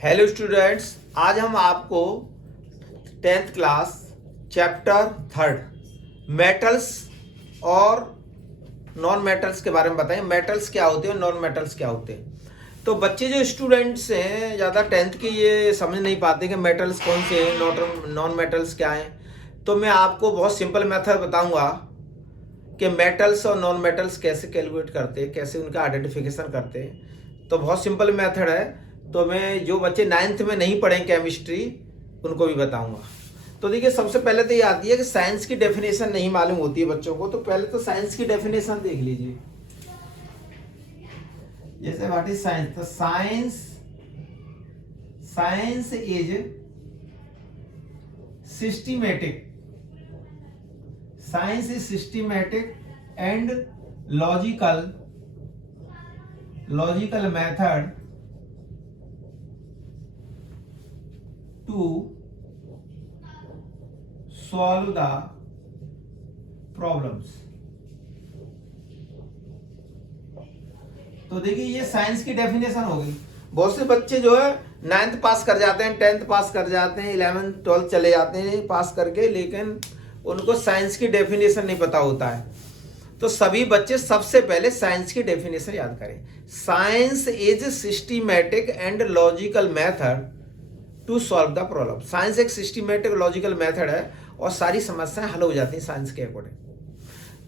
Hello students, आज हम आपको 10th क्लास चैप्टर 3 मेटल्स और नॉन मेटल्स के बारे में बताएं। मेटल्स क्या होते हैं और नॉन मेटल्स क्या होते हैं। तो बच्चे जो स्टूडेंट्स हैं ज़्यादा 10th के ये समझ नहीं पाते कि मेटल्स कौन से हैं, नॉन मेटल्स क्या हैं। तो मैं आपको बहुत सिंपल मेथड बताऊंगा कि मेटल्स और नॉन मेटल्स कैसे कैलकुलेट करते हैं, कैसे उनका आइडेंटिफिकेशन करते हैं। तो बहुत सिंपल मेथड है। तो मैं जो बच्चे 9th में नहीं पढ़ें केमिस्ट्री उनको भी बताऊंगा। तो देखिए, सबसे पहले तो ये आती है कि साइंस की डेफिनेशन नहीं मालूम होती है बच्चों को। तो पहले तो साइंस की डेफिनेशन देख लीजिए। जैसे व्हाट इज साइंस, तो science is systematic, science is systematic and logical method to solve the problems। तो देखिए, ये साइंस की डेफिनेशन हो गई। बहुत से बच्चे जो है 9th पास कर जाते हैं, 10th पास कर जाते हैं, 11th 12th चले जाते हैं पास करके, लेकिन उनको साइंस की डेफिनेशन नहीं पता होता है। तो सभी बच्चे सबसे पहले साइंस की डेफिनेशन याद करें। Science is systematic and logical method to solve the problem. Science एक सिस्टमैटिक लॉजिकल मेथड है और सारी समस्याएं हल हो जाती हैं साइंस के अकॉर्डिंग।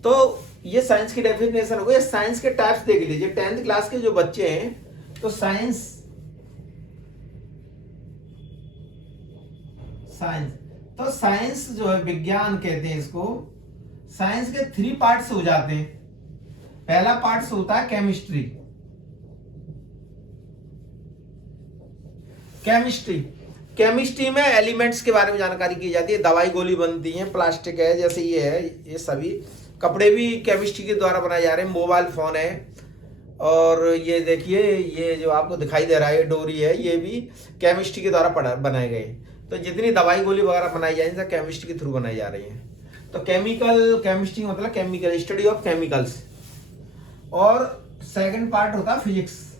तो ये साइंस की डेफिनेशन हो गई। साइंस के टाइप्स देख लीजिए। 10th क्लास के जो बच्चे हैं, तो साइंस तो साइंस जो है, विज्ञान कहते हैं इसको। साइंस के 3 पार्ट्स हो जाते हैं। पहला पार्ट होता है केमिस्ट्री। केमिस्ट्री में एलिमेंट्स के बारे में जानकारी की जाती है। दवाई गोली बनती है, प्लास्टिक है, जैसे ये है, ये सभी कपड़े भी केमिस्ट्री के द्वारा बनाए जा रहे हैं। मोबाइल फोन है, और ये देखिए, ये जो आपको दिखाई दे रहा है डोरी है, ये भी केमिस्ट्री के द्वारा बनाए गए। तो जितनी दवाई गोली वगैरह बनाई जा रही है केमिस्ट्री के थ्रू बनाई जा रही है। तो केमिस्ट्री मतलब केमिकल, स्टडी ऑफ केमिकल्स। और सेकेंड पार्ट होता है फिजिक्स।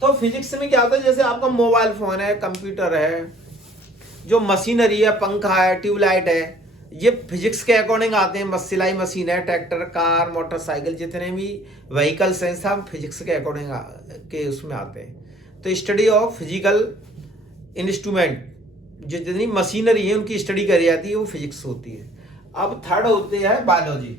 तो फिजिक्स में क्या होता है, जैसे आपका मोबाइल फोन है, कंप्यूटर है, जो मशीनरी है, पंखा है, ट्यूबलाइट है, ये फिजिक्स के अकॉर्डिंग आते हैं। सिलाई मशीन है, ट्रैक्टर, कार, मोटरसाइकिल, जितने भी व्हीकल्स हैं सब फिजिक्स के अकॉर्डिंग के उसमें आते हैं। तो स्टडी ऑफ फिजिकल इंस्ट्रूमेंट, जो जितनी मशीनरी है उनकी स्टडी करी जाती है, वो फिजिक्स होती है। अब थर्ड होते हैं बायोलॉजी।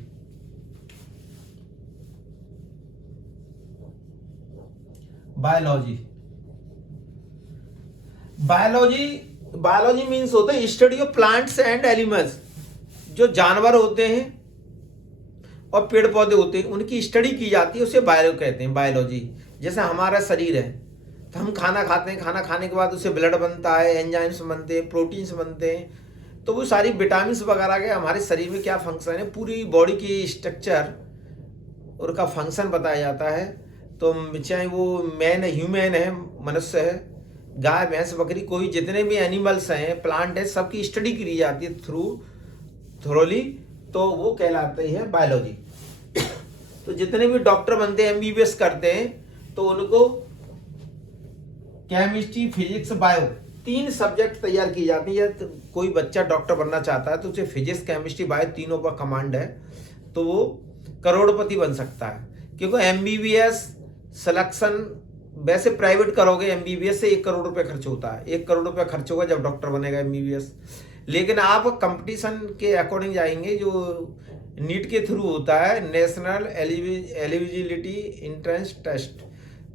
बायोलॉजी मीन्स होता है study of plants and animals. जो जानवर होते हैं और पेड़ पौधे होते हैं उनकी स्टडी की जाती है, उसे बायो कहते हैं, बायोलॉजी। जैसे हमारा शरीर है, तो हम खाना खाते हैं, खाना खाने के बाद उससे ब्लड बनता है, एंजाइम्स बनते हैं, प्रोटीन्स बनते हैं। तो वो सारी विटामिन वगैरह के हमारे शरीर में क्या फंक्शन है, पूरी बॉडी की स्ट्रक्चर उनका फंक्शन बताया जाता है। तो चाहे वो ह्यूमन है, मनुष्य है, गाय, भैंस, बकरी, कोई जितने भी एनिमल्स हैं, प्लांट है, सबकी स्टडी की जाती है थोरोली। तो वो कहलाते हैं बायोलॉजी। तो जितने भी डॉक्टर बनते हैं, एमबीबीएस करते हैं, तो उनको केमिस्ट्री, फिजिक्स, बायो 3 सब्जेक्ट तैयार की जाती है। तो कोई बच्चा डॉक्टर बनना चाहता है तो उसे फिजिक्स, केमिस्ट्री, बायो तीनों पर कमांड है, तो वो करोड़पति बन सकता है। क्योंकि एमबीबीएस सिलेक्शन वैसे प्राइवेट करोगे, एमबीबीएस से 1 करोड़ रुपए खर्च होता है। 1 करोड़ रुपए खर्च होगा जब डॉक्टर बनेगा एमबीबीएस। लेकिन आप कंपटीशन के अकॉर्डिंग जाएंगे, जो नीट के थ्रू होता है, नेशनल एलिजिबिलिटी एंट्रेंस टेस्ट।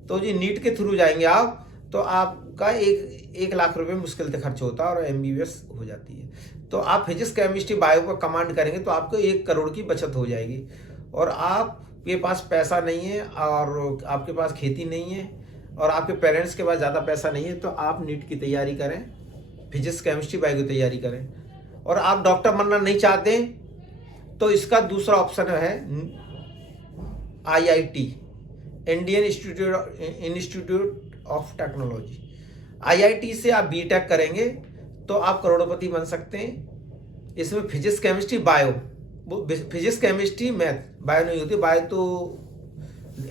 तो जी नीट के थ्रू जाएंगे आप, तो आपका 1 लाख रुपए मुश्किल से खर्च होता है और एमबीबीएस हो जाती है। तो आप फिजिक्स, केमिस्ट्री, बायो पर कमांड करेंगे तो आपको 1 करोड़ की बचत हो जाएगी। और आपके पास पैसा नहीं है, और आपके पास खेती नहीं है, और आपके पेरेंट्स के पास ज़्यादा पैसा नहीं है, तो आप नीट की तैयारी करें, फिजिक्स, केमिस्ट्री, बायो की तैयारी करें। और आप डॉक्टर बनना नहीं चाहते तो इसका दूसरा ऑप्शन है IIT, Indian institute of technology. IIT से आप बीटेक करेंगे तो आप करोड़पति बन सकते हैं। इसमें फिजिक्स, केमिस्ट्री, बायो, वो फिजिक्स, केमिस्ट्री, मैथ, बायो नहीं होती। बायो तो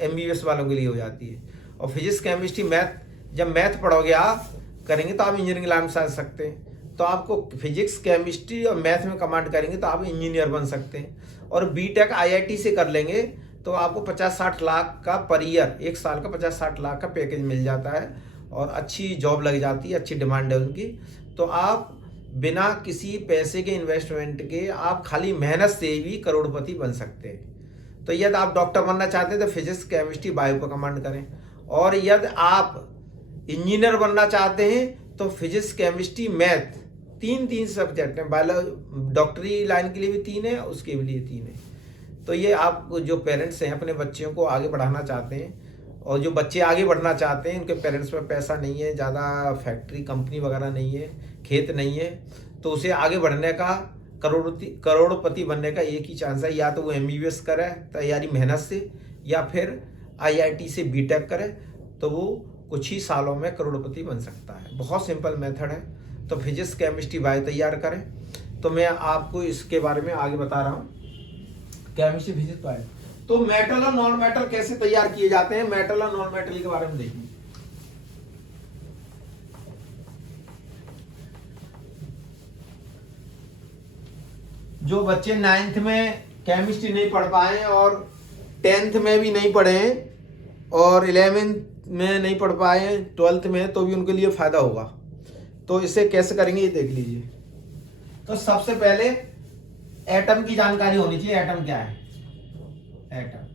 MBBS वालों के लिए हो जाती है। और फिजिक्स केमिस्ट्री मैथ, जब मैथ पढ़ोगे आप करेंगे तो आप इंजीनियरिंग लाइन में जा सकते हैं। तो आपको फिजिक्स केमिस्ट्री और मैथ में कमांड करेंगे तो आप इंजीनियर बन सकते हैं। और बीटेक IIT से कर लेंगे तो आपको 50-60 लाख का पर ईयर, एक साल का 50-60 लाख का पैकेज मिल जाता है और अच्छी जॉब लग जाती है, अच्छी डिमांड है उनकी। तो आप बिना किसी पैसे के इन्वेस्टमेंट के आप खाली मेहनत से भी करोड़पति बन सकते हैं। तो यदि आप डॉक्टर बनना चाहते हैं तो फिजिक्स केमिस्ट्री बायो पर कमांड करें, और यदि आप इंजीनियर बनना चाहते हैं तो फिजिक्स केमिस्ट्री मैथ तीन सब्जेक्ट हैं। बायो डॉक्टरी लाइन के लिए भी 3 है, उसके लिए 3 है। तो ये आप जो पेरेंट्स हैं अपने बच्चों को आगे बढ़ाना चाहते हैं, और जो बच्चे आगे बढ़ना चाहते हैं उनके पेरेंट्स में पैसा नहीं है, ज़्यादा फैक्ट्री कंपनी वगैरह नहीं है, खेत नहीं है, तो उसे आगे बढ़ने का करोड़पति बनने का एक ही चांस है, या तो वो MBBS करे तैयारी मेहनत से, या फिर IIT से बीटेक करे, तो वो कुछ ही सालों में करोड़पति बन सकता है। बहुत सिंपल मेथड है। तो फिजिक्स केमिस्ट्री बायो तैयार करें। तो मैं आपको इसके बारे में आगे बता रहा हूँ, केमिस्ट्री फिजिक्स बायो। तो मेटल और नॉन मेटल कैसे तैयार किए जाते हैं, मेटल और नॉन मेटल के बारे में देखिए। जो बच्चे 9th में केमिस्ट्री नहीं पढ़ पाए और 10th में भी नहीं पढ़े और 11th में नहीं पढ़ पाए, 12th में, तो भी उनके लिए फायदा होगा। तो इसे कैसे करेंगे ये देख लीजिए। तो सबसे पहले एटम की जानकारी होनी चाहिए। एटम क्या है? एटम,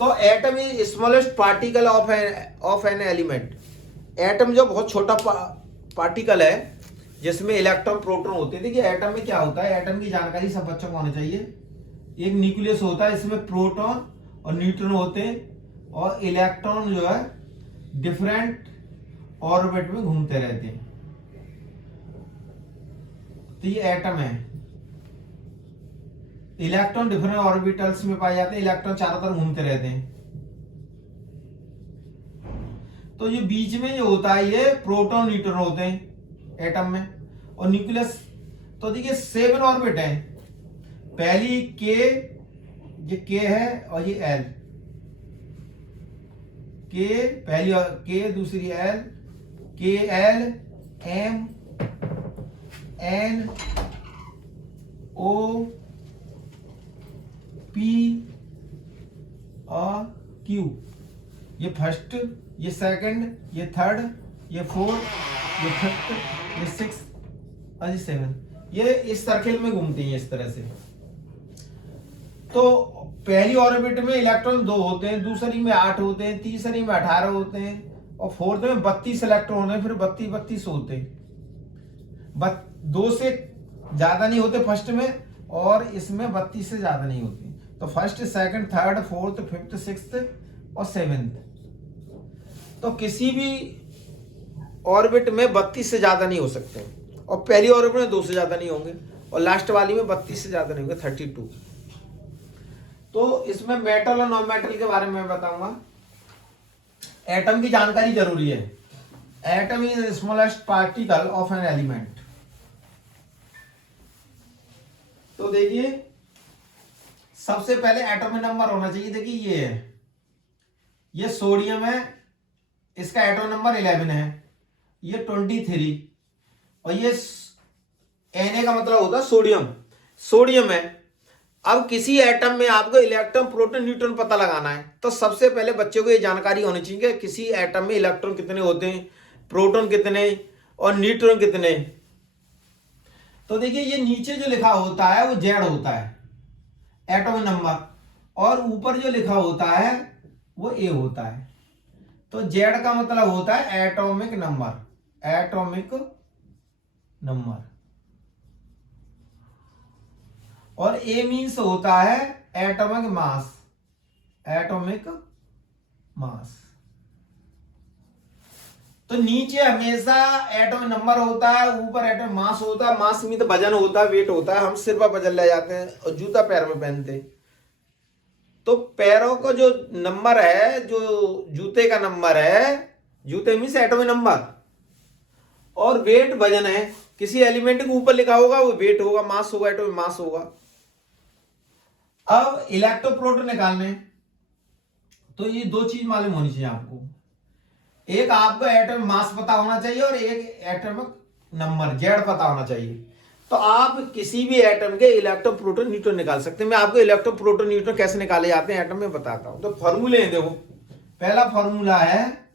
तो atom is smallest particle of an element. Atom जो बहुत छोटा पार्टिकल है जिसमें इलेक्ट्रॉन प्रोटॉन होते हैं। देखिए एटम में क्या होता है, एटम की जानकारी सब बच्चों को होनी चाहिए। एक न्यूक्लियस होता है, इसमें प्रोटॉन और न्यूट्रॉन होते हैं, और इलेक्ट्रॉन जो है डिफरेंट ऑर्बिट में घूमते रहते हैं। तो ये एटम है। इलेक्ट्रॉन डिफरेंट ऑर्बिटल्स में पाए जाते हैं, इलेक्ट्रॉन चारों तरफ घूमते रहते हैं। तो ये बीच में जो होता है ये प्रोटॉन न्यूट्रॉन होते हैं एटम में। और न्यूक्लियस, तो देखिए 7 ऑर्बिट है। पहली के, ये के है, और ये एल, के पहली, के दूसरी L, K L M N O P और क्यू। ये फर्स्ट, ये सेकंड, ये थर्ड, ये फोर्थ, ये फिफ्थ, ये सिक्स्थ और ये 7। ये इस सर्किल में घूमती है इस तरह से। तो पहली ऑर्बिट में इलेक्ट्रॉन 2 होते हैं, दूसरी में 8 होते हैं, तीसरी में 18 होते हैं, और फोर्थ में 32 इलेक्ट्रॉन है, फिर 32 होते हैं। 2 से ज्यादा नहीं होते फर्स्ट में, और इसमें 32 से ज्यादा नहीं होते। तो first, second, third, fourth, fifth, sixth और 7th। तो किसी भी ऑर्बिट में 32 से ज्यादा नहीं हो सकते, और पहली ऑर्बिट में 2 से ज्यादा नहीं होंगे, और लास्ट वाली में 32 से ज्यादा नहीं होंगे, 32। तो इसमें मेटल और नॉन मेटल के बारे में बताऊंगा। एटम की जानकारी जरूरी है। Atom is smallest particle of an element. तो देखिए सबसे पहले एटॉमिक नंबर होना चाहिए। देखिए ये है, ये सोडियम है, इसका एटॉमिक नंबर 11 है, ये 23, और ये Na का मतलब होता है सोडियम, सोडियम है। अब किसी एटम में आपको इलेक्ट्रॉन, प्रोटॉन, न्यूट्रॉन पता लगाना है, तो सबसे पहले बच्चों को ये जानकारी होनी चाहिए कि किसी एटम में इलेक्ट्रॉन कितने होते हैं, प्रोटॉन कितने और न्यूट्रॉन कितने। तो देखिए ये नीचे जो लिखा होता है वो जेड होता है एटॉमिक नंबर, और ऊपर जो लिखा होता है वो ए होता है। तो जेड का मतलब होता है एटॉमिक नंबर, एटॉमिक नंबर, और ए मीन्स होता है एटॉमिक मास, एटॉमिक मास। तो नीचे हमेशा एटॉमिक नंबर होता है, ऊपर एटॉमिक मास होता है। मास में तो वजन होता है, वेट होता है, हम सिर पर वजन ले जाते हैं और जूता पैर में पहनते हैं। तो पैरों का जो नंबर है, जो जूते का नंबर है, जूते मीन्स एटॉमिक नंबर, और वेट वजन है। किसी एलिमेंट के ऊपर लिखा होगा वो वेट होगा, मास होगा, एटॉमिक मास होगा। अब इलेक्ट्रोप्रोटॉन निकालने तो ये दो चीज मालूम होनी चाहिए आपको। एक आपको एटॉमिक मास पता होना चाहिए और एक एटॉमिक नंबर जेड पता होना चाहिए। तो आप किसी भी एटम के इलेक्ट्रॉन प्रोटॉन न्यूट्रॉन निकाल सकते हैं। मैं आपको इलेक्ट्रॉन प्रोटॉन न्यूट्रॉन कैसे निकाले जाते हैं एटम में बताता हूं। तो फॉर्मूले हैं, देखो पहला फॉर्मूला है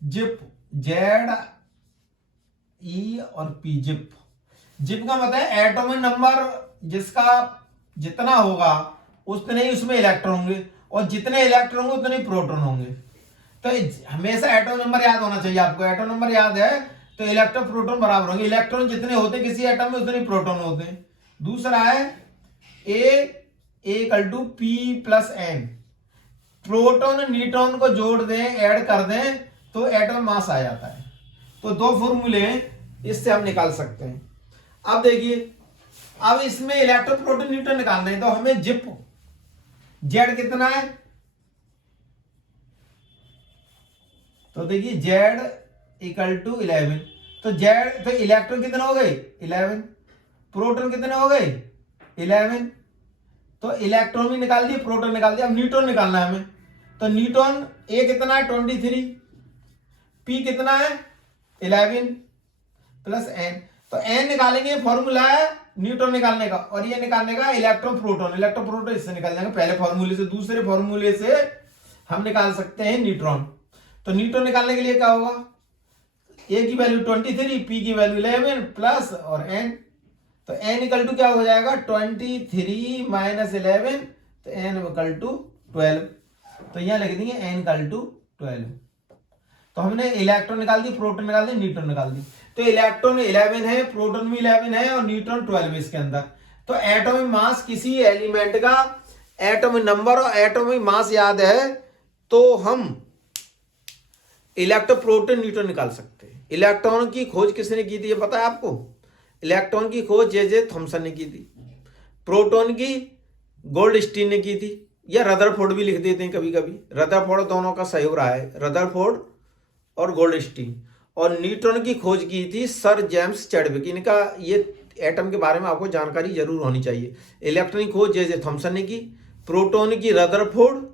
जिप, जेड ई और पी। जिप, जिप का मतलब है एटॉमिक नंबर जिसका जितना होगा उतने ही उसमें इलेक्ट्रॉन होंगे और जितने इलेक्ट्रॉन होंगे उतने ही प्रोटॉन होंगे। तो हमेशा एटॉम नंबर याद होना चाहिए आपको। एटॉम नंबर याद है तो इलेक्ट्रॉन प्रोटॉन बराबर होंगे। इलेक्ट्रॉन जितने होते किसी एटम में उतने प्रोटॉन होते हैं। दूसरा है A equal to P plus N. Proton neutron को जोड़ दें, ऐड कर दें तो एटॉम मास आ जाता है। तो दो फॉर्मूले इससे हम निकाल सकते हैं। अब देखिए, अब इसमें इलेक्ट्रॉन प्रोटॉन न्यूट्रॉन निकालना है तो हमें जिप जेड कितना है, तो देखिए जेड इक्वल टू 11। तो जेड तो इलेक्ट्रॉन कितने हो गए 11, प्रोटॉन कितने हो गए 11। तो इलेक्ट्रॉन भी निकाल दिए, प्रोटॉन निकाल दिया। अब न्यूट्रॉन निकालना है हमें। तो न्यूट्रॉन ए कितना है 23, पी कितना है 11 प्लस एन। तो एन निकालेंगे, फॉर्मूला है न्यूट्रॉन निकालने का और ये निकालने का इलेक्ट्रॉन प्रोटॉन। इलेक्ट्रॉन प्रोटॉन इससे निकाल जाएंगे पहले फॉर्मूले से। दूसरे फॉर्मूले से हम निकाल सकते हैं न्यूट्रॉन। तो न्यूट्रॉन निकालने के लिए क्या होगा, ए की वैल्यू 23, पी की वैल्यू 11 प्लस और एन। तो एन इक्वल टू क्या हो जाएगा 23 माइनस 11, तो एन इक्वल टू 12। तो यहां लिख देंगे एन इक्वल टू 12। तो हमने इलेक्ट्रॉन निकाल दी, प्रोटॉन निकाल दी, न्यूट्रॉन निकाल दी। तो इलेक्ट्रॉन 11 है, प्रोटॉन भी 11 है और न्यूट्रॉन 12 है इसके अंदर। तो एटॉमिक मास किसी एलिमेंट का एटॉमिक नंबर और एटॉमिक मास याद है तो हम इलेक्ट्रॉन प्रोटॉन न्यूट्रॉन निकाल सकते हैं। इलेक्ट्रॉन की खोज किसने की थी ये पता है आपको? इलेक्ट्रॉन की खोज जे थॉमसन ने की थी। प्रोटॉन की गोल्डस्टीन ने की थी, या रदरफोर्ड भी लिख देते हैं कभी कभी। रदरफोर्ड दोनों का सहयोग रहा है, रदरफोर्ड और गोल्डस्टीन। और न्यूट्रॉन की खोज की थी सर जेम्स चैडविक। इनका ये एटम के बारे में आपको जानकारी जरूर होनी चाहिए। इलेक्ट्रॉन की खोज जे थॉमसन ने की, प्रोटॉन की रदरफोर्ड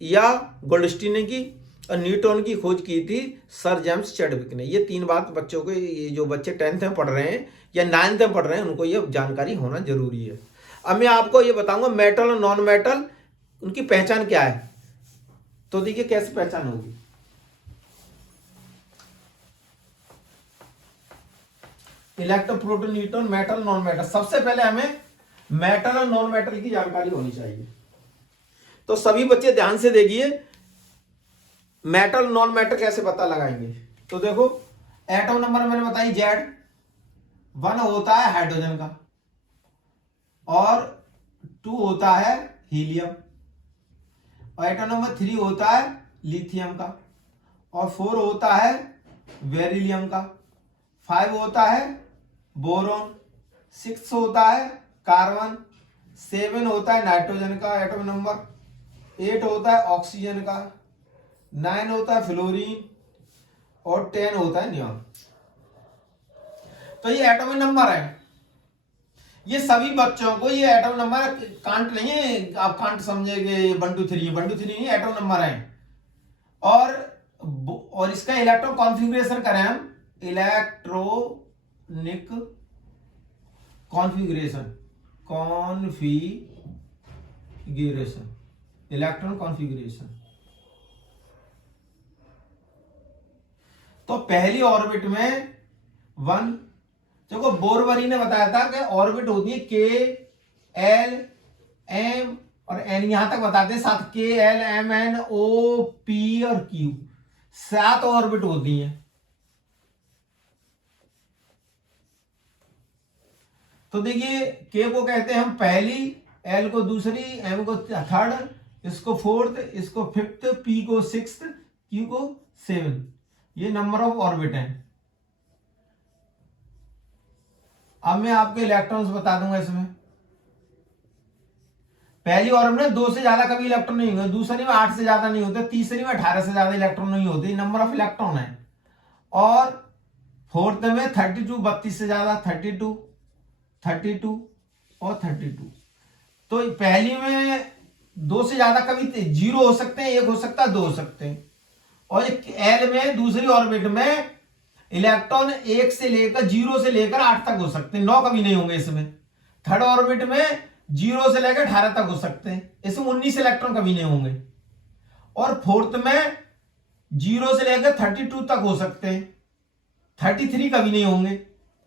या गोल्डस्टीन ने की, और न्यूट्रॉन की खोज की थी सर जेम्स चैडविक ने। ये तीन बात बच्चों को, ये जो बच्चे 10th में पढ़ रहे हैं या 9th में पढ़ रहे हैं उनको ये जानकारी होना जरूरी है। अब मैं आपको ये बताऊंगा मेटल और नॉन मेटल उनकी पहचान क्या है। तो देखिए कैसे पहचान होगी। Electron proton neutron metal non metal. सबसे पहले हमें मेटल और नॉन मेटल की जानकारी होनी चाहिए। तो सभी बच्चे ध्यान से देखिए मेटल नॉन मेटल कैसे पता लगाएंगे। तो देखो एटम नंबर मैंने बताई जेड, 1 होता है हाइड्रोजन का और 2 होता है हीलियम, और एटम नंबर 3 होता है लिथियम का, और 4 होता है बेरिलियम का, 5 होता है बोरॉन, 6 होता है कार्बन, 7 होता है नाइट्रोजन का एटम नंबर, 8 होता है ऑक्सीजन का, 9 होता है फ्लोरीन और 10 होता है नियॉन। तो ये एटॉमिक नंबर है। ये सभी बच्चों को ये एटॉमिक नंबर कांट नहीं है, आप कांट समझेंगे 1 2 3, 1 2 3 नहीं, एटॉमिक नंबर है। और इसका इलेक्ट्रॉन कॉन्फ़िगरेशन करें हम, इलेक्ट्रॉनिक कॉन्फ़िगरेशन, इलेक्ट्रॉन कॉन्फ़िगरेशन। तो पहली ऑर्बिट में 1, देखो बोरवरी ने बताया था कि ऑर्बिट होती है के एल एम और एन, यहां तक बताते हैं 7, K L M N O P और क्यू, 7 ऑर्बिट होती हैं। तो देखिए के को कहते हैं हम पहली, एल को दूसरी, एम को थर्ड, इसको फोर्थ, इसको फिफ्थ, पी को सिक्स्थ, क्यू को 7। ये नंबर ऑफ ऑर्बिट है। अब मैं आपके इलेक्ट्रॉन्स बता दूंगा इसमें। पहली ऑर्बिट में 2 से ज्यादा कभी इलेक्ट्रॉन नहीं होंगे, दूसरी में 8 से ज्यादा नहीं होते, तीसरी में 18 से ज्यादा इलेक्ट्रॉन नहीं होते, नंबर ऑफ इलेक्ट्रॉन है। और फोर्थ में 32, 32 से ज्यादा 32, 32 और 32। तो पहली में दो से ज्यादा कभी जीरो हो सकते हैं, एक हो सकता है, दो हो सकते हैं। और एल में दूसरी ऑर्बिट में इलेक्ट्रॉन एक से लेकर जीरो से लेकर 8 तक हो सकते हैं, 9 कभी नहीं होंगे इसमें। थर्ड ऑर्बिट में जीरो से लेकर 18 तक हो सकते हैं, इसमें 19 इलेक्ट्रॉन कभी नहीं होंगे। और फोर्थ में जीरो से लेकर 32 तक हो सकते हैं, 33 कभी नहीं होंगे,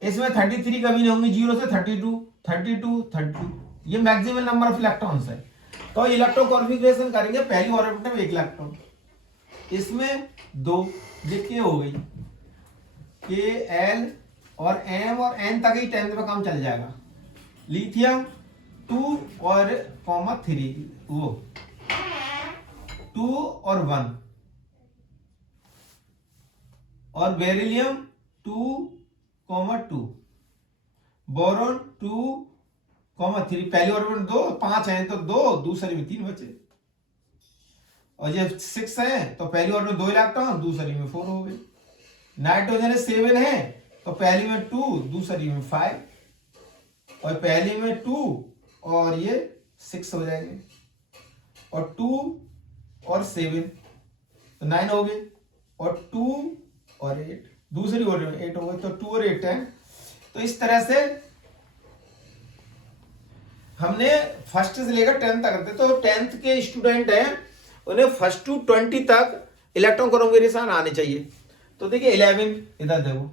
इसमें 33 कभी नहीं होंगे, जीरो से 32, 32, 32, ये मैक्सिमम नंबर ऑफ इलेक्ट्रॉन्स है। तो इलेक्ट्रॉन कॉन्फ़िगरेशन करेंगे, पहली ऑर्बिट में 1 इलेक्ट्रॉन, इसमें 2, देखिए हो गई के एल और एम और एन तक ही 10th में काम चल जाएगा। लिथियम 2 और कॉमा 3, वो 2 और 1, और बेरिलियम 2, 2, बोरॉन 2, 3, पहली ऑर्बिट में 2, 5 हैं तो 2, दूसरी में 3 बचे। और ये 6 है तो पहली ऑर्बिट में 2 इलेक्ट्रॉन, दूसरी में 4 हो गए। नाइट्रोजन 7 है तो पहली में 2, दूसरी में 5, और पहली में 2 और ये 6 हो जाएंगे, और 2 और 7 तो 9 हो गए, और 2 और 8, दूसरी ऑर्बिट में 8 हो गए, तो 2 और 8 10। तो इस तरह से हमने फर्स्ट से लेकर 10th तक करते। तो 10th के स्टूडेंट हैं उन्हें फर्स्ट टू 20 तक इलेक्ट्रॉन कॉन्फ़िगरेशन आने चाहिए। तो देखिए 11, इधर देखो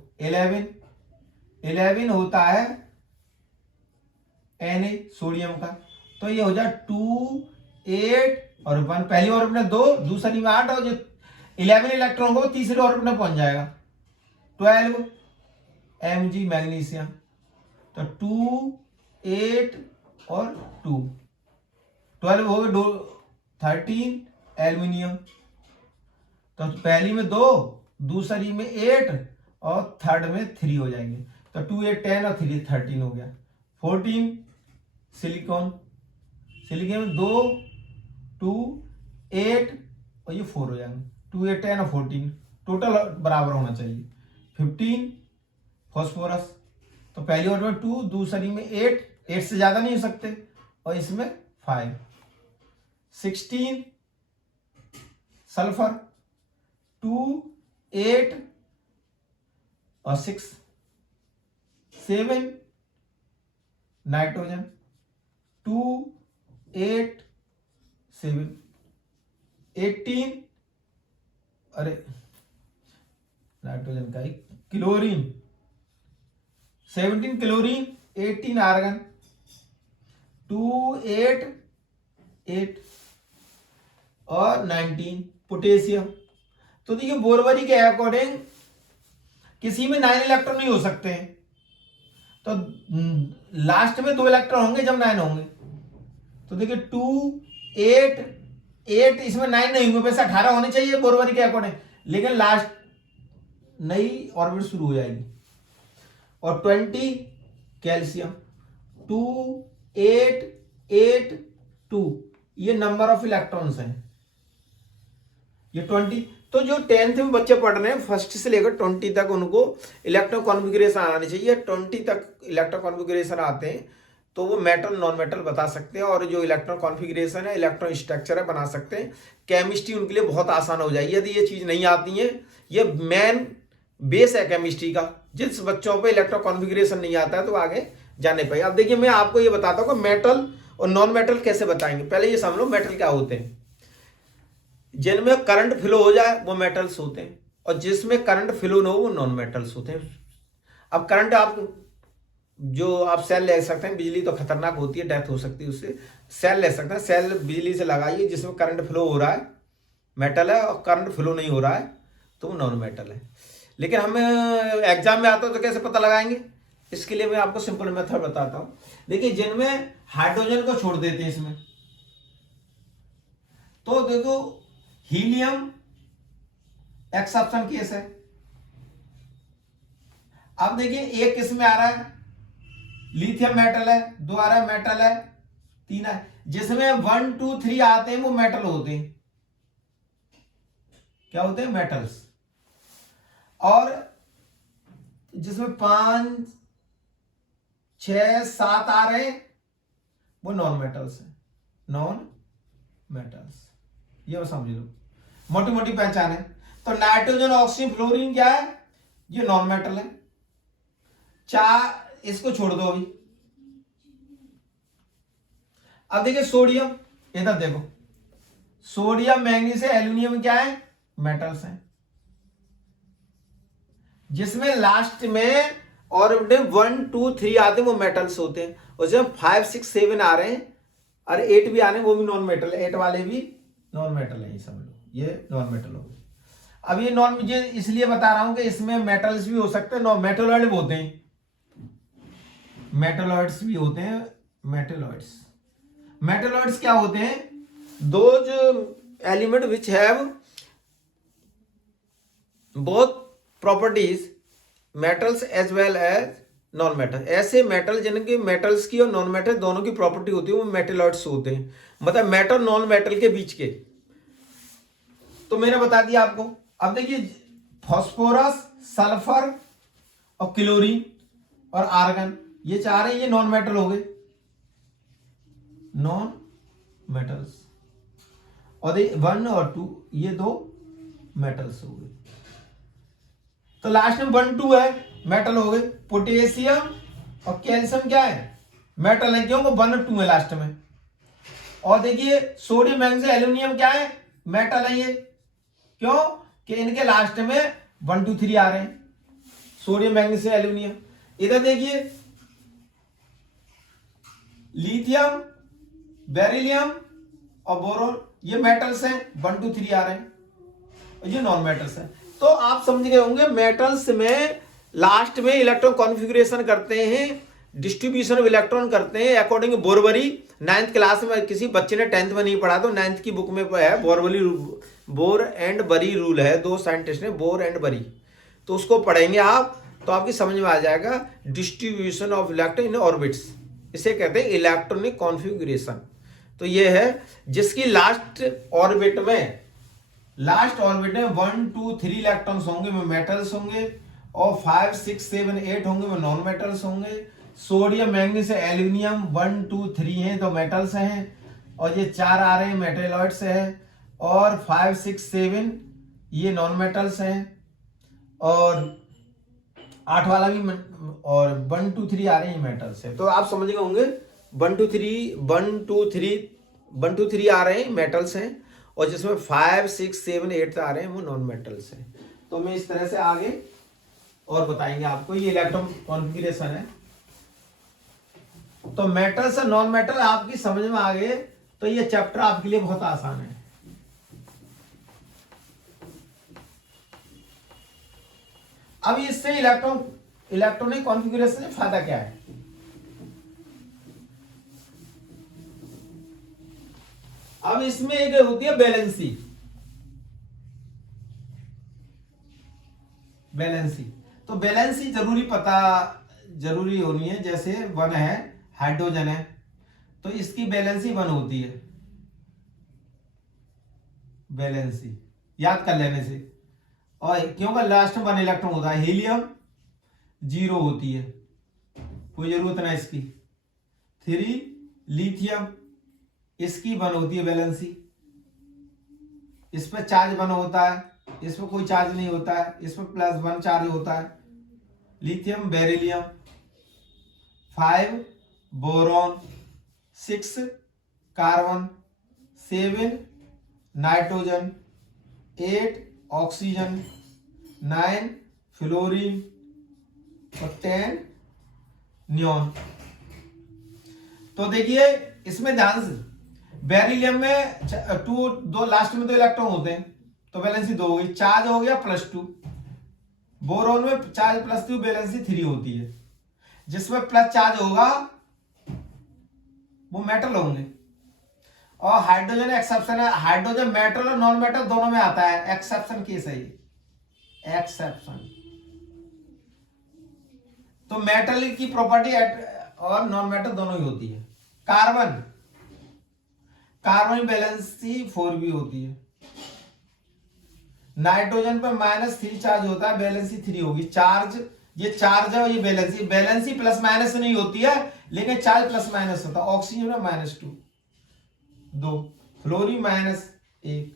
11 होता है Na सोडियम का, तो ये हो जाए 2, 8 और 1, पहली ऑर्बिट में 2, दूसरी में 8, और जो 11 इलेक्ट्रॉन को तीसरी ऑर्बिट में पहुंच जाएगा। 12 Mg मैग्नीशियम, तो 2, 8 और 2, 12 हो गए, 13 एल्यूमिनियम, तो पहली में 2, दूसरी में 8 और थर्ड में 3 हो जाएंगे, तो 2, 8 10 और 3 13 हो गया। 14 सिलिकॉन, सिलिकॉन में 2, 2, 8 और ये 4 हो जाएंगे, 2, 8 10 और 14 टोटल बराबर होना चाहिए। 15 फॉस्फोरस, तो पहली ऑर्बिट में 2, दूसरी में 8 से ज्यादा नहीं हो सकते, और इसमें 5। 16 सल्फर, 2, 8 और 6। 7 नाइट्रोजन, 2, 8, 7। 18 अरे नाइट्रोजन का ही क्लोरीन, 17 क्लोरीन, 18 आर्गन, 2, 8, 8 और 19 पोटेशियम। तो देखिए बोरवरी के अकॉर्डिंग किसी में 9 इलेक्ट्रॉन नहीं हो सकते हैं, तो लास्ट में 2 इलेक्ट्रॉन होंगे जब 9 होंगे। तो देखिए 2, 8, 8 इसमें 9 नहीं होंगे, वैसे 18 होने चाहिए बोरवरी के अकॉर्डिंग, लेकिन लास्ट नई ऑर्बिट शुरू हो जाएगी। और 20 कैल्शियम, 2, 8, 8, 2, ये नंबर ऑफ इलेक्ट्रॉन्स हैं, ये 20। तो जो 10th में बच्चे पढ़ रहे हैं फर्स्ट से लेकर 20 तक उनको इलेक्ट्रॉन कॉन्फ़िगरेशन आनी चाहिए। 20 तक इलेक्ट्रॉन कॉन्फ़िगरेशन आते हैं तो वो मेटल नॉन मेटल बता सकते हैं, और जो इलेक्ट्रॉन कॉन्फ़िगरेशन है, इलेक्ट्रॉन स्ट्रक्चर है, बना सकते हैं। केमिस्ट्री उनके लिए बहुत आसान हो जाएगी यदि ये चीज़ नहीं आती है। ये मेन बेस है केमिस्ट्री का। जिस बच्चों पे इलेक्ट्रॉन कॉन्फ़िगरेशन नहीं आता है तो आगे जाने पाए। अब देखिए मैं आपको ये बताता हूँ कि मेटल और नॉन मेटल कैसे बताएंगे। पहले ये समझ लो मेटल क्या होते हैं। जिनमें करंट फ्लो हो जाए वो मेटल्स होते हैं, और जिसमें करंट फ्लो ना हो वो नॉन मेटल्स होते हैं। अब करंट आप जो आप सेल ले सकते हैं, बिजली तो खतरनाक होती है, डेथ हो सकती है उससे। सेल ले सकते हैं, सेल बिजली से लगाइए, जिसमें करंट फ्लो हो रहा है मेटल है, और करंट फ्लो नहीं हो रहा है तो वो नॉन मेटल है। लेकिन हमें एग्जाम में आता है तो कैसे पता लगाएंगे, इसके लिए मैं आपको सिंपल मेथड बताता हूं। देखिए जिनमें हाइड्रोजन को छोड़ देते हैं इसमें, तो देखो हीलियम एक्स ऑप्शन केस है। अब देखिए एक किसमें आ रहा है, लिथियम मेटल है, 2 आ रहा है मेटल है, 3 है। जिसमें 1, 2, 3 आते हैं वो मेटल होते हैं। क्या होते हैं, मेटल्स। और जिसमें 5, 6, 7 आ रहे हैं वो नॉन मेटल्स है, नॉन मेटल्स। ये समझ लो, मोटी मोटी पहचान है। तो नाइट्रोजन, ऑक्सीजन, फ्लोरीन क्या है, ये नॉन मेटल है। चार इसको छोड़ दो अभी। अब देखिए सोडियम, इधर देखो, सोडियम, मैग्नीशियम, एल्यूमिनियम क्या है, मेटल्स हैं, जिसमें लास्ट में ऑर्बिटल 1 2 3 आते हैं वो मेटल्स होते हैं, और जब 5 6 7 आ रहे हैं और 8 भी आ रहे हैं वो भी नॉन मेटल है, 8 वाले भी नॉन मेटल है, ये समझ लो, ये नॉन मेटल हो गए। अब ये नॉन, मुझे इसलिए बता रहा हूं कि इसमें मेटल्स भी हो सकते हैं, नॉन मेटलॉइड भी होते हैं, मेटलॉइड्स भी होते हैं। मेटलॉइड्स क्या होते हैं, those element which have both properties metals as well as non metal. ऐसे मेटल जिनके मेटल्स की और नॉन मेटल दोनों की प्रॉपर्टी होती है वो मेटलॉइड्स होते हैं, मतलब मेटल नॉन मेटल के बीच के। तो मैंने बता दिया आपको। अब देखिए फास्फोरस, सल्फर और क्लोरीन और आर्गन, ये चार है, ये नॉन मेटल हो गए, नॉन मेटल्स। और 1 और 2 ये 2 मेटल्स हो गए। तो लास्ट में 1 2 है, मेटल हो गए। पोटेशियम और कैल्शियम क्या है, मेटल है, क्यों, 1 और 2 है लास्ट में। और देखिए सोडियम, मैग्नीशियम, एल्यूमिनियम क्या है, मेटल है ये, क्यों कि इनके लास्ट में 1 2 3 आ रहे हैं, सोडियम, मैग्नीशियम, एल्यूमिनियम। इधर देखिए लिथियम, बेरिलियम और बोरोन, ये मेटल्स हैं, 1 2 3 आ रहे हैं, और ये नॉन मेटल्स हैं। तो आप समझ गए होंगे मेटल्स में लास्ट में इलेक्ट्रॉन कॉन्फ़िगरेशन करते हैं, डिस्ट्रीब्यूशन ऑफ इलेक्ट्रॉन करते हैं अकॉर्डिंग बोरबरी। 9th क्लास में किसी बच्चे ने 10th में नहीं पढ़ा तो 9th की बुक में है, बोर एंड बरी रूल है, 2 साइंटिस्ट ने, बोर एंड बरी, तो उसको पढ़ेंगे आप तो आपकी समझ में आ जाएगा। Distribution of electron in orbits, इसे कहते हैं इलेक्ट्रॉनिक कॉन्फ़िगरेशन। तो ये है जिसकी लास्ट ऑर्बिट में 1 2 3 इलेक्ट्रॉन्स होंगे वो मेटल्स होंगे, और 5 6 7 8 होंगे वो नॉन मेटल्स होंगे। सोडियम, मैग्नीशियम, एल्यूमिनियम 1 2 3 हैं तो मेटल्स हैं, और ये 4 आ रहे हैं मेटेलॉइड्स हैं, और 5 6 7 ये नॉन मेटल्स हैं, और 8 वाला भी और 1 2 3 आ रहे हैं मेटल्स हैं। तो आप समझ गए होंगे 1 2 3 आ रहे हैं मेटल्स हैं, और जिसमें 5 6 7 8 आ रहे हैं वो नॉन मेटल्स हैं। तो मैं इस तरह से आगे और बताएंगे आपको, ये इलेक्ट्रॉन कॉन्फ़िगरेशन है। तो मेटल्स और नॉन मेटल आपकी समझ में आ गए तो ये चैप्टर आपके लिए बहुत आसान है। अब इससे इलेक्ट्रॉनिक कॉन्फ़िगरेशन से फायदा क्या है। अब इसमें एक होती है बैलेंसी। तो बैलेंसी जरूरी होनी है। जैसे 1 है, हाइड्रोजन है, तो इसकी बैलेंसी 1 होती है, बैलेंसी याद कर लेने से। और क्योंकि लास्ट में 1 इलेक्ट्रॉन होता है। हीलियम 0 होती है, कोई जरूरत नहीं इसकी। 3 लिथियम, इसकी 1 होती है बैलेंसी, इस पर चार्ज 1 होता है, इस पर कोई चार्ज नहीं होता है, इस पर +1 चार्ज होता है। Lithium, beryllium, 5 boron, 6 carbon, 7 nitrogen, 8 oxygen, 9 fluorine और 10 नियॉन। तो देखिए इसमें ध्यान से, बेरिलियम में 2 लास्ट में 2 इलेक्ट्रॉन होते हैं तो वैलेंसी 2 हो गई, चार्ज हो गया +2। बोरोन में चार्ज +2, वैलेंसी 3 होती है। जिसमें प्लस चार्ज होगा वो मेटल होंगे। और हाइड्रोजन एक्सेप्शन है, हाइड्रोजन मेटल और नॉन मेटल दोनों में आता है, एक्सेप्शन केस है ये, एक्सेप्शन। तो मेटल की प्रॉपर्टी और नॉन मेटल दोनों ही होती है। कार्बन बैलेंसी 4 भी होती है। नाइट्रोजन पे -3 चार्ज होता है, बैलेंसी 3 होगी। चार्ज, ये चार्ज है और ये बैलेंसी प्लस माइनस नहीं होती है, लेकिन चार्ज प्लस माइनस होता है। ऑक्सीजन में -2, 2, फ्लोरीन -1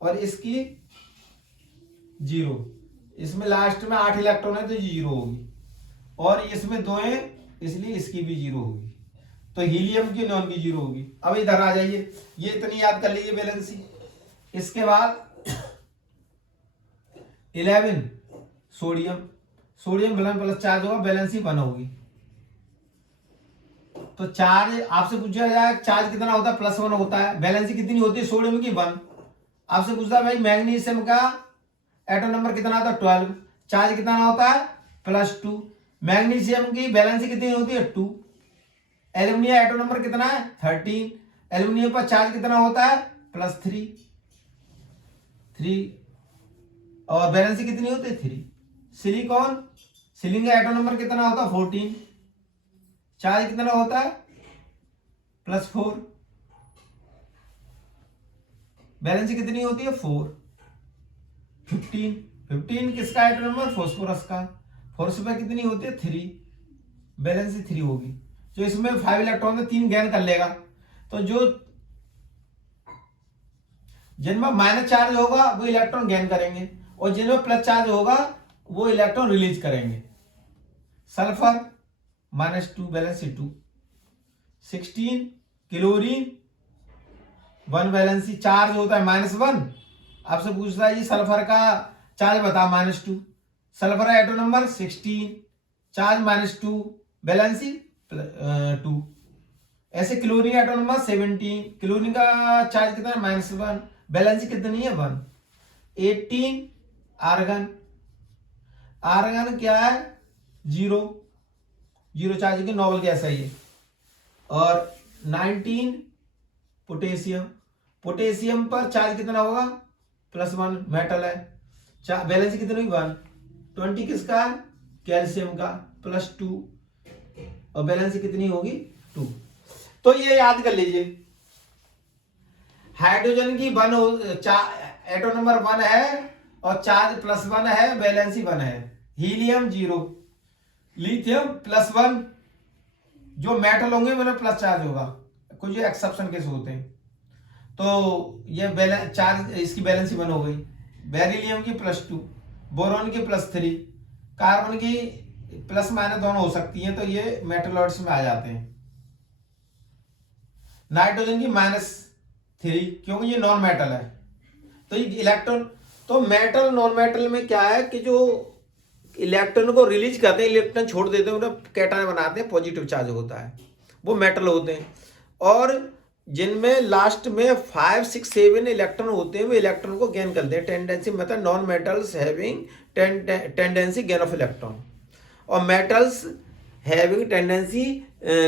और इसकी 0। इसमें लास्ट में 8 इलेक्ट्रॉन है तो 0 होगी, और इसमें 2 है इसलिए इसकी भी 0 होगी। तो हीलियम की नॉन की 0 होगी। अब इधर आ जाइए, ये इतनी याद कर लीजिए वैलेंसी। इसके बाद 11 सोडियम, सोडियम प्लस चार्ज होगा, वैलेंसी 1 होगी। तो चार्ज आपसे पूछा जाए चार्ज कितना होता है, +1 होता है। वैलेंसी कितनी होती है सोडियम की, 1। आपसे पूछता है भाई मैग्नीशियम का एटॉम नंबर कितना आता है, 12। चार्ज कितना होता है, +2। मैग्नीशियम की वैलेंसी कितनी होती है, 2। एल्यूमिनियम एटॉम नंबर कितना है, 13। एल्यूमिनियम पर चार्ज कितना होता है, +3, 3। और वैलेंसी कितनी होती है, 3। सिलिकॉन, सिलिकॉन का एटॉम नंबर कितना होता है, 14। चार्ज कितना होता है, +4। वैलेंसी कितनी होती है, 4। 15 किसका एटॉम नंबर, फास्फोरस का। फास्फोरस पे कितनी होती है, 3। वैलेंसी 3 होगी। जो इसमें 5 इलेक्ट्रॉन है 3 गेन कर लेगा। तो जो जिनमें माइनस चार्ज होगा वो इलेक्ट्रॉन गेन करेंगे, और जिनमें प्लस चार्ज होगा वो इलेक्ट्रॉन रिलीज करेंगे। Sulphur -2, valency 2। 16 chlorine, 1 valency, charge होता है -1। आपसे पूछता है ये सल्फर का चार्ज बता, -2। Sulphur atom number 16, charge -2, valency 2। ऐसे क्लोरीन एटॉम नंबर 17, क्लोरीन का चार्ज कितना है, -1, वैलेंसी कितनी है, 1। 18 आर्गन, आर्गन क्या है, 0 चार्ज की नोबल गैस है ये। और 19 पोटेशियम, पोटेशियम पर चार्ज कितना होगा, +1, मेटल है। वैलेंसी कितनी, 1। 20 किसका है, कैल्शियम का, +2, और वैलेंसी कितनी होगी, 2। तो ये याद कर लीजिए, हाइड्रोजन की 1 एटॉम नंबर 1 है और चार्ज +1 है, वैलेंसी 1 है। Helium 0, lithium +1। जो मेटल होंगे उन्हें प्लस चार्ज होगा, कुछ एक्सेप्शन केस होते हैं। तो ये चार्ज, इसकी वैलेंसी 1 हो गई। बेरिलियम की +2, बोरॉन की +3, कार्बन की ± दोनों हो सकती हैं, तो ये मेटलॉइड्स में आ जाते हैं। नाइट्रोजन की -3, क्योंकि ये नॉन मेटल है। तो ये इलेक्ट्रॉन, तो मेटल नॉन मेटल में क्या है कि जो इलेक्ट्रॉन को रिलीज करते हैं, इलेक्ट्रॉन छोड़ देते हैं, उन्हें कैटायन बनाते हैं, पॉजिटिव चार्ज होता है, वो मेटल होते हैं। और जिनमें लास्ट में 5, 6, 7 इलेक्ट्रॉन होते हैं वो इलेक्ट्रॉन को गेन करते हैं। टेंडेंसी मतलब non metals having tendency gain of electron, और metals having tendency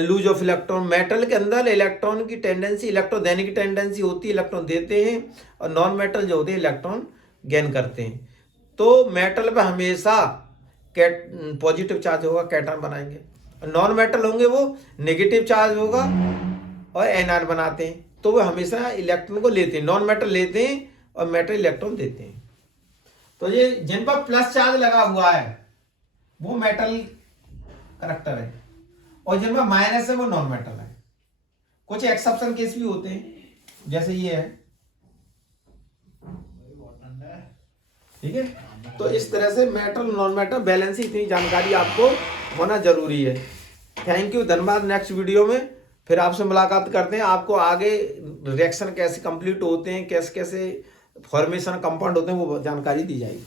lose of electron. Metal के अंदर इलेक्ट्रॉन की टेंडेंसी, इलेक्ट्रॉन देने की टेंडेंसी होती है, इलेक्ट्रॉन देते हैं, और नॉन मेटल जो होते हैं इलेक्ट्रॉन गेन करते हैं। तो मेटल पे हमेशा पॉजिटिव चार्ज होगा, कैटायन बनाएंगे। नॉन मेटल होंगे वो नेगेटिव चार्ज होगा और एनायन बनाते हैं। तो वो हमेशा इलेक्ट्रॉन को लेते हैं, नॉन मेटल लेते हैं और मेटल इलेक्ट्रॉन देते हैं। तो ये जिन पर प्लस चार्ज लगा हुआ है वो मेटल करैक्टर है, और जिन पर माइनस है वो नॉन मेटल है। कुछ एक्सेप्शन केस भी होते हैं, जैसे ये है, ठीक है। तो इस तरह से मेटल नॉन मेटल बैलेंसी, इतनी जानकारी आपको होना जरूरी है। थैंक यू, धन्यवाद। नेक्स्ट वीडियो में फिर आपसे मुलाकात करते हैं। आपको आगे रिएक्शन कैसे कंप्लीट होते हैं, कैसे कैसे फॉर्मेशन कंपाउंड होते हैं, वो जानकारी दी जाएगी।